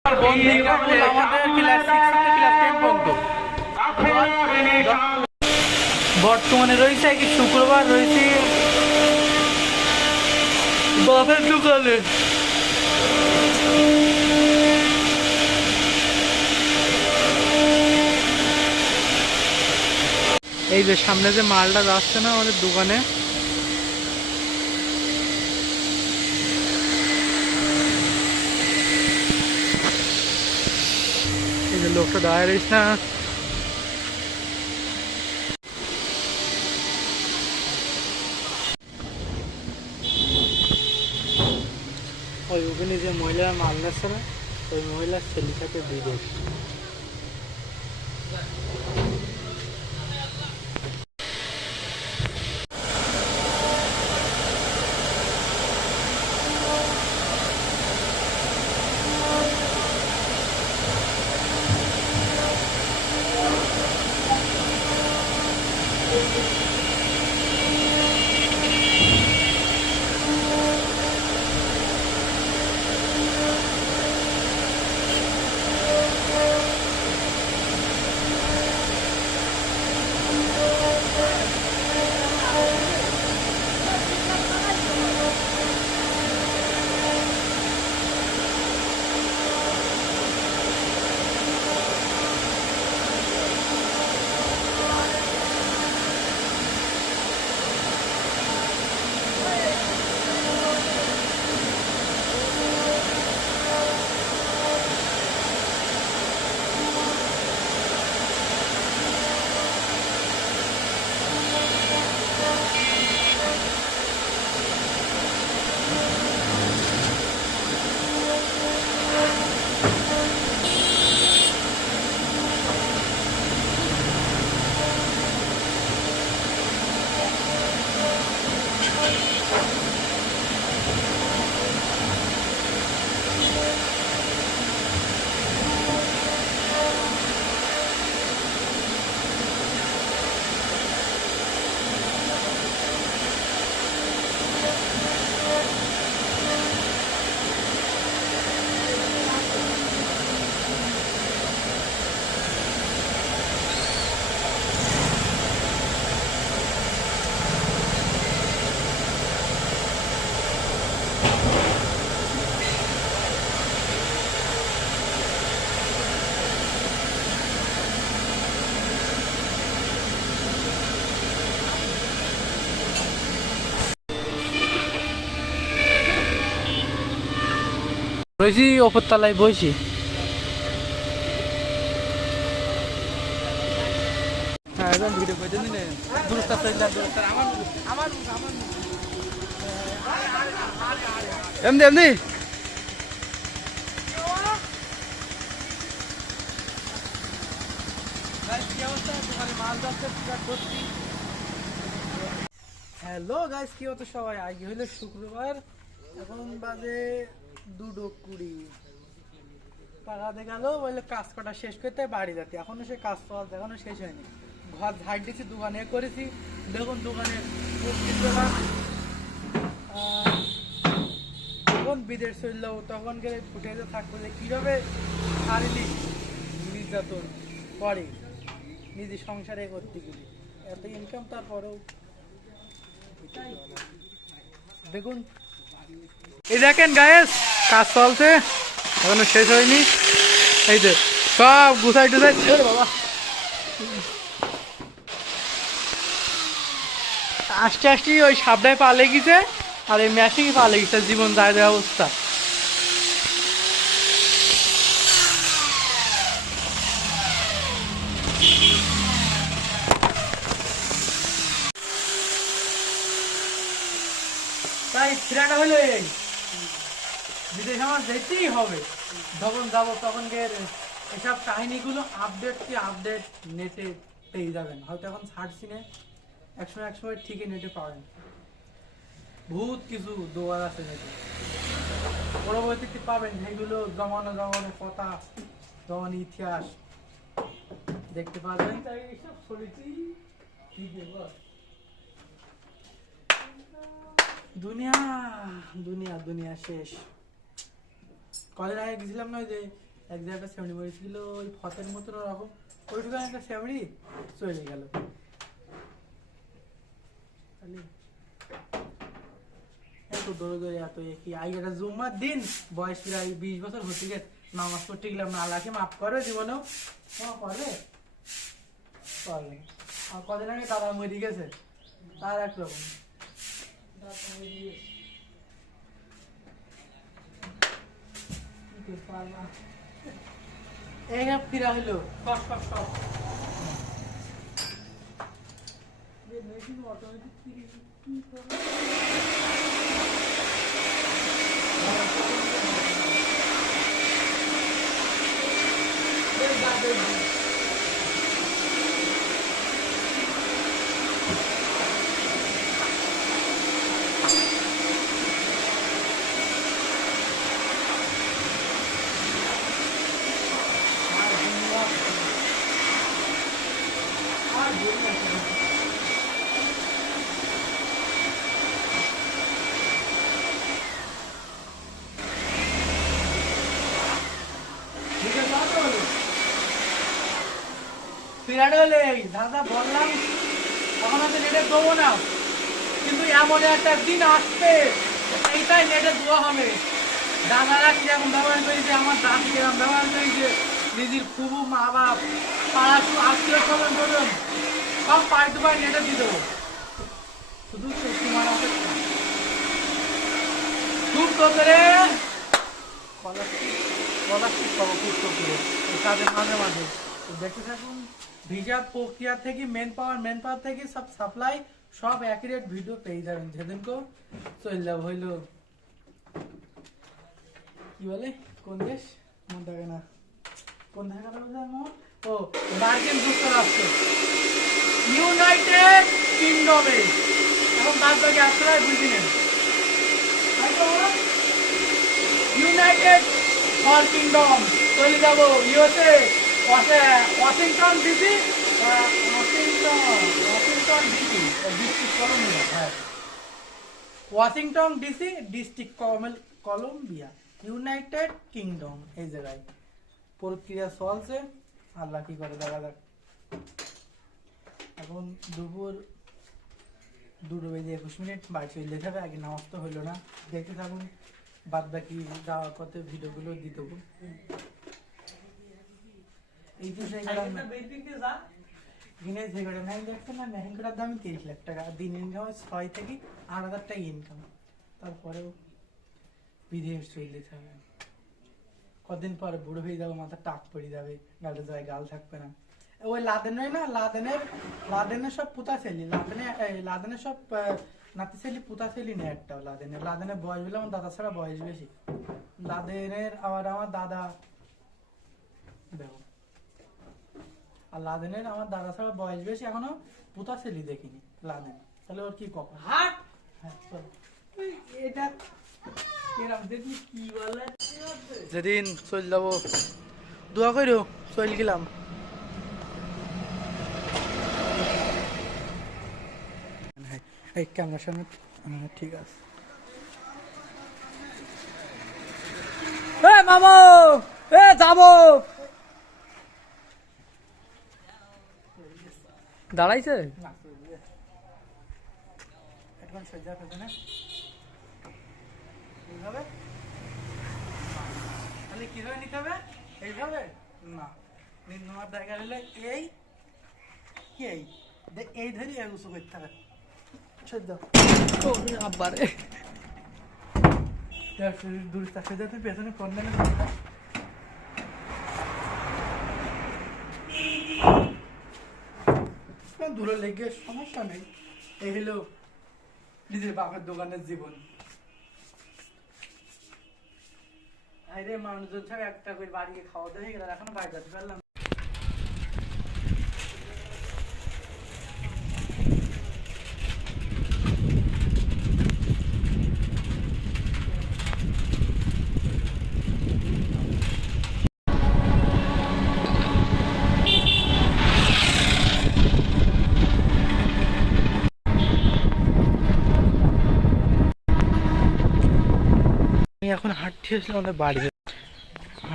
বর্তমানে রয়েছে কি শুক্রবার রয়েছে বাপের দোকানে। এই যে সামনে যে মালটা যাচ্ছে না আমাদের দোকানে, এই যে লোকটা দাঁড়িয়ে রয়েছে না, ওই ওখানে যে মহিলারা মাল নিচ্ছে না, ওই মহিলার ছেলেটাকে বিদেশ। বসি ওপর তলায় বসি। এমনি এমনি হ্যালো গাইস, কি হতো সবাই? আগে হইলো শুক্রবার, এখন বাজে 2:20। পাকাতে গেল বললে কাজ কটা শেষ করতে বাড়ি যাতে, এখনো সে কাজ পাওয়া এখনো শেষ হয়নি। ঘর ঝাড় দিয়েছি, দোকানে করেছি, দেখুন দোকানে যখন বিদেশ চলল তখন গেলে ফুটেজে থাকবো যে কীভাবে শারীরিক নির্যাতন করে নিজে সংসারে করতে গেলে, এত ইনকাম তারপরেও দেখুন। এই দেখেন গায়েস, কাজ চলছে, এখনো শেষ হয়নি। এই যে সব গুছাই টুছাই বাবা আস্তে আস্তে ওই সাবটায় পালে গেছে, আর এই ম্যাচিং পালে গেছে। জীবন যায় অবস্থা। তাই ফিরাটা হলো এই বিদেশ আমার যেতেই হবে। যখন যাবো তখন এসব কাহিনীগুলো আপডেট নেটে পেয়ে যাবেন। হয়তো এখন ছাড়ছি না, একসময় ঠিকই নেটে পাবেন। বহুত কিছু দোয়ার আছে নেটে, পরবর্তীতে পাবেন। সেগুলো জমানো কথা, জমানো ইতিহাস দেখতে পাবেন। দুনিয়া দুনিয়া দুনিয়া শেষ। কদিন আগে গেছিলাম না যে এক জায়গায় একটা সেমড়ি মরেছিল ওই ফতের মতন ওরকম, ওইটুকু একটা সেমড়ি চলে গেল। এত দৌড়ে দৌড়ে এত কি একটা জুম্মার দিন, বয়স প্রায় 20 বছর হতে গেছে, নামাজ পড়তে গেলাম না, আল্লাহকে মাফ করবে জীবনেও করবে করবে। আর কদিন আগে দাদা মরে গেছে, তার একরকম এই ফিরা হইলো সব সব সব অটোমেটিক কি করে দাদা বললাম তখন হয়তো নেটে দেবো না, কিন্তু এমন একটা দিন আসবে এইটাই নেটে দেওয়া হবে। দাদারা কিরকম ব্যবহার করেছে, আমার দাদি কিরকম ব্যবহার করেছে, নিজের খুবু মা বাপ পাড়া আত্মীয় স্বজন বলুন সব পাই টু পাই নেটে দিয়ে দেবো। শুধু তোমার খুব করে কাজের মাঝে মাঝে দেখতে থাকুন। ভিজা প্রক্রিয়া থেকে মেন পাওয়ার থেকে সব সাপ্লাই সব অ্যাকুরেট ভিডিও পেয়ে যাবেন। যেদিনকেও চলে যাবো হইলো কি বলে কোন দেশ মনে থাকে না, কোন দেখা ও মার্কিন যুক্তরাষ্ট্র, ইউনাইটেড কিংডমে, এখন তার বাকি আপনারা বুঝে নেন। ইউনাইটেড ফর কিংডম চলে যাবো USA, Washington DC, Washington DC district Colombia, United kingdom. এই জায়গায় প্রক্রিয়া চলছে, আল্লাহ কি করে দেখা যাক। এখন দুপুর 2:21 বাড়ি চলে যাবে, আগে নামাজ তো হইলো না। দেখতে থাকুন, বাদ বাকি যাওয়ার পথে ভিডিওগুলো দিয়ে দেবো। এই তো সেই দিনে যে করে নাই দেখছেন না, মেহেঙ্গার দাম 30 লাখ টাকা, দিন ইনকাম 6 থেকে 8,000 টাকা ইনকাম। তারপরেও বিদেশ চলে যেতে হবে, কদিন পরে বুড়ো হয়ে যাবো, মাথা টাক পড়ে যাবে, গালে যায় গাল থাকবে না। ওই লাদেন না, লাদেনের সব পুতা ছেলি, লাদেনের সব নাতি ছেলি পুতা ছেলি নেই একটা। লাদেনের বয়স বলে আমার দাদা ছাড়া বয়স বেশি। লাদেনের আবার আমার দাদা দেখো, আর লাদেনের আমার দাদা ছাড়া বয়স বেশি, এখনো পুতা ছেলি দেখিনি লাদেন। তাহলে ওর কি কপাল। হাট হ্যাঁ চল, এটা দেখি কি বলে। যেদিন চল যাবো দোয়া করো, চল গেলাম। এই ক্যামেরার সামনে ঠিক আছে। মামা যাবো, দাঁড়াইছে কিভাবে নিতে হবে, এইভাবে না নেওয়ার জায়গা হলে এই এই ধরে উঁচু করতে হবে। আবারে দূর চাকরি যাতে পেছনে ফোন দেন, দূরে লেগে সমস্যা নেই। এই হলো নিজের বাপের দোকানের জীবন। আরে মানুষজন ছাড়া একটা করে বাড়ি খাওয়া দাওয়া হয়ে গেল, এখনো বাড়ি যেতে পারলাম। এখন হাঁটতে আসলে আমাদের বাড়ি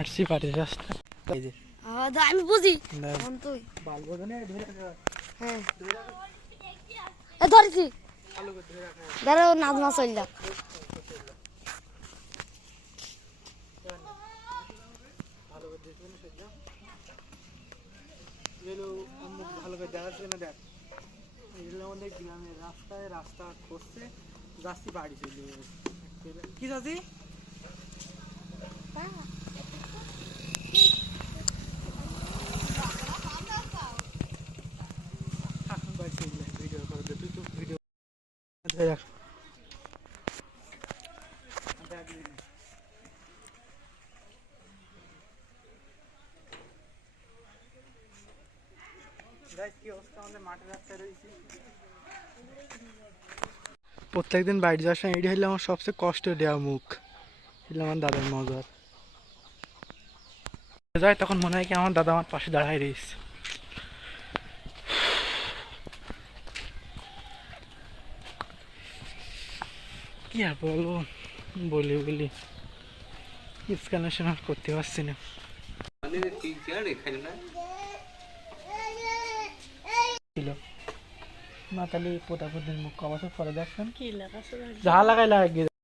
আসছি বাড়ির রাস্তা এই যে আমি বুঝি দেখ। এখন তুই বালবো জানে ধরে রাখ, হ্যাঁ ধরে রাখ, এ ধরেছি ভালো করে ধরে রাখ। ধরো নাজমা চললা ভালো করে দেখবেন সেটা এগুলো মুখ ভালো করে দেখাচ্ছে না দেখ এগুলো আমাদের গ্রামের রাস্তায় রাস্তা করছে যাচ্ছি বাড়ি চলে যাবে। কি যাচ্ছি এখন বাড়ি চলে যাবে ভিডিও করে দে তুই তো ভিডিও দেখ দেখ কি অবস্থা আমাদের মাঠের রাস্তায় রয়েছি প্রত্যেকদিন বাইরে যাওয়ার সময় এটি হইলে আমার সবচেয়ে কষ্ট দেওয়া মুখ হইলে আমার দাদার মজার যায় তখন মনে হয় কি আমার দাদা আমার পাশে দাঁড়ায় রয়েছে কি আর বলবো বলি বলি এক্সপ্লেনেশন আর করতে পারছি না ছিল মা তাহলে পোতাপুতির মুখ কবছর পরে দেখবেন কি লেখা যা লাগাই লাগে